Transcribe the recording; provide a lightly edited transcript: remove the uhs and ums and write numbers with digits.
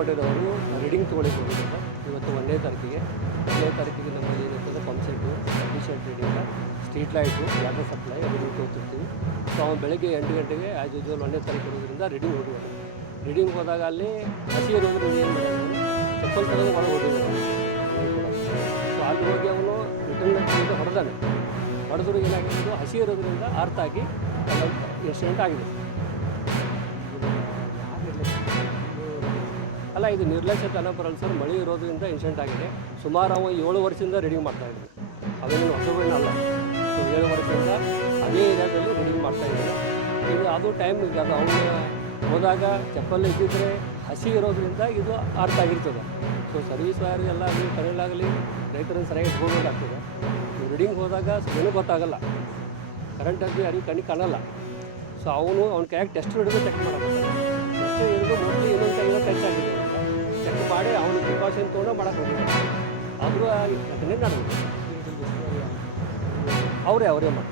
ಪಟೇಲ್ ಅವರು ರೀಡಿಂಗ್ ತೊಗೊಳಿಕ್ಕೆ ಹೋಗಿದ್ದಾರೆ ಇವತ್ತು 1ನೇ ತಾರೀಕಿಗೆ. 1ನೇ ತಾರೀಕಿಗೆ ನಮ್ಮಲ್ಲಿ ಏನಿರ್ತದೆ pump set, efficient reading, street light, water supply reading ತೋರಿಸ್ತಿರ್ತೀವಿ. ಸೊ ಅವ್ನು ಬೆಳಗ್ಗೆ 8 ಗಂಟೆಗೆ ಆ್ಯಸ್ ಯೂಸ್ವಲ್ 1ನೇ ತಾರೀಕು ಇರೋದ್ರಿಂದ ರೀಡಿಂಗ್ ಹೋಗಿದ್ದಾರೆ. ರೀಡಿಂಗ್ ಹೋದಾಗ ಅಲ್ಲಿ ಹಸಿ ಇರೋದ್ರಿಂದ ಏನು ಮಾಡಿದ್ರು ಚಪ್ಪಲ್ ತೆಗೆದು ಹೊರಗೆ ಹೋಗಿದ್ದಾರೆ. ಸೊ ಅಲ್ಲಿ ಹೋಗಿ ಅವನು ರಿಟರ್ನ್ ಹೊಡೆದಾನೆ. ಹೊಡೆದ್ರು ಏನಾಗಿರೋದು ಹಸಿ ಇರೋದ್ರಿಂದ ಅರ್ಥ ಆಗಿ ಇನ್ಸಿಡೆಂಟ್ ಆಗಿದೆ. ಅಲ್ಲ, ಇದು ನಿರ್ಲಕ್ಷ್ಯತನ ಬರಲ್ಲ ಸರ್. ಮಳೆ ಇರೋದ್ರಿಂದ ಇನ್ಸಿಡೆಂಟ್ ಆಗಿದೆ. ಸುಮಾರು ಅವ 7 ವರ್ಷದಿಂದ ರೀಡಿಂಗ್ ಮಾಡ್ತಾಯಿದ್ದೆ. ಅವೇನು ಹೊಸಬೇನು ಅಲ್ಲ. ಸೊ 7 ವರ್ಷದಿಂದ ಅದೇ ಏರಿಯಾದಲ್ಲಿ ರೀಡಿಂಗ್ ಮಾಡ್ತಾಯಿದ್ದಾರೆ. ಇದು ಅದು ಟೈಮ್ ಈಗ ಅದು ಅವನು ಹೋದಾಗ ಚಪ್ಪಲ್ ಇದ್ದಿದ್ದರೆ ಹಸಿ ಇರೋದ್ರಿಂದ ಇದು ಅರ್ಥ ಆಗಿರ್ತದೆ. ಸೊ ಸರ್ವಿಸ್ ವೈರ್ ಎಲ್ಲ ಆಗಲಿ ಕರೆಯಲ್ಲಾಗಲಿ ರೈತರನ್ನು ಸರಿಯಾಗಿ ಇಟ್ಕೊಳ್ಬೇಕಾಗ್ತದೆ. ರೀಡಿಂಗ್ ಹೋದಾಗ ಏನೂ ಗೊತ್ತಾಗಲ್ಲ, ಕರೆಂಟ್ ಆಗಲಿ ಯಾರಿಗೂ ಕಣ್ಣಿಗೆ ಕಾಣಲ್ಲ. ಸೊ ಅವ್ನ ಕೈಯಾಗಿ ಟೆಸ್ಟ್ ಹಿಡಿದು ಚೆಕ್ ಮಾಡಬೇಕು. ಟೆಸ್ಟ್ ಹಿಡಿದು ಮೋಸ್ಟ್ಲಿ ಇನ್ನೊಂದು ಕೈಯಿಂದ ಟಚ್ ಆಗಿದೆ ಚೆಕ್ ಮಾಡಿ ಅವನು ಪ್ರಿಕಾಷನ್ ತೊಗೊಂಡು ಮಾಡೋಕ್ಕೆ ಹೋಗಿದ್ದಾರೆ. ಆದರೂ ಅದನ್ನೇ ನಡೆದು ಅವರೇ ಮಾಡಿ